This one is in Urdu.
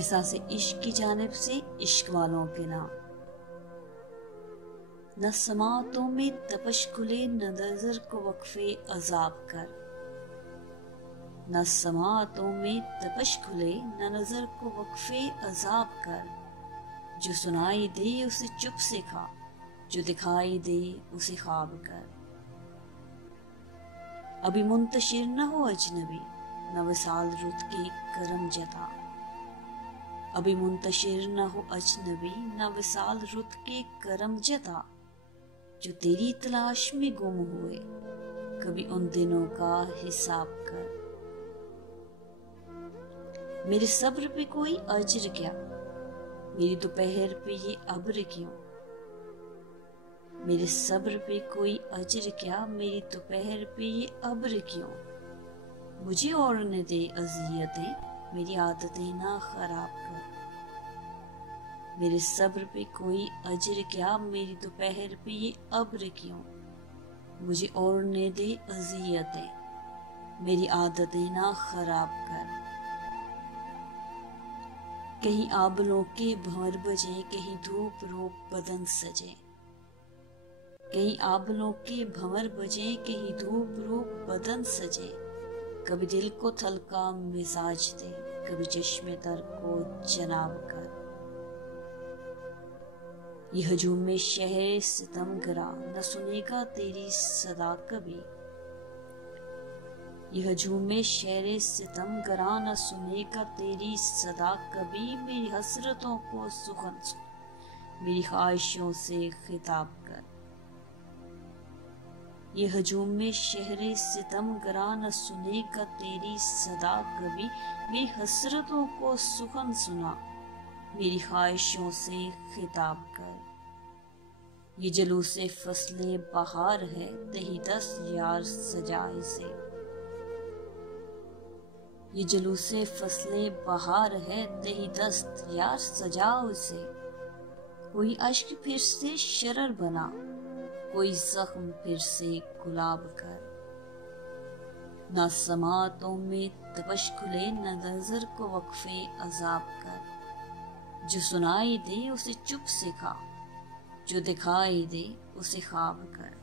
احساس عشق کی جانب سے عشق والوں کے نام۔ نہ سماعتوں میں تپش کھلے نہ نظر کو وقفے عذاب کر، نہ سماعتوں میں تپش کھلے نہ نظر کو وقفے عذاب کر، جو سنائی دے اسے چپ سے کھا، جو دکھائی دے اسے خواب کر۔ ابھی منتشر نہ ہو اجنبی نہ وصال رت کے کرم جتا، ابھی منتشر نہ ہو اجنبی نہ وصال رت کے کرم جتا، جو تیری تلاش میں گم ہوئے کبھی ان دنوں کا حساب کر۔ میرے صبر پہ کوئی اجر کیا، میری دوپہر پہ یہ ابر کیوں، میرے صبر پہ کوئی اجر کیا، میری دوپہر پہ یہ ابر کیوں، مجھے اوڑھنے دے اذیتیں میری عادتیں نہ خراب کر۔ میرے صبر پہ کوئی اجر کیا، میری دوپہر پہ یہ ابر کیوں، مجھے اوڑھنے دے اذیتیں میری عادتیں نہ خراب کر۔ کہیں آبلوں کے بھنور بجیں کہیں دھوپ روپ بدن سجے، کہیں آبلوں کے بھنور بجیں کہیں دھوپ روپ بدن سجے، کبھی دل کو تھلکا مزاج دے کبھی چشم تر کو جناب کر۔ یہ ہجوم شہر ستم گرا نہ سنے گا تیری صدا کبھی، یہ ہجوم شہر ستم گرا نہ سنے گا تیری صدا کبھی، میری حسرتوں کو سخن سن میری خواہشوں سے خطاب کر۔ یہ ہجوم شہر ستم گرا نہ سنے گا تیری صدا کبھی، میری حسرتوں کو سخن سنا میری خواہشوں سے خطاب کر۔ یہ جلوس فصل بہار ہے تہی دست یار سجا اسے، یہ جلوس فصل بہار ہے تہی دست یار سجا اسے، کوئی اشک پھر سے شرر بنا کوئی زخم پھر سے گلاب کر۔ نہ سماعتوں میں تپش کھلے نہ نظر کو وقفے عذاب کر، جو سنائی دے اسے چپ سے کھا، جو دکھائی دے اسے خواب کر۔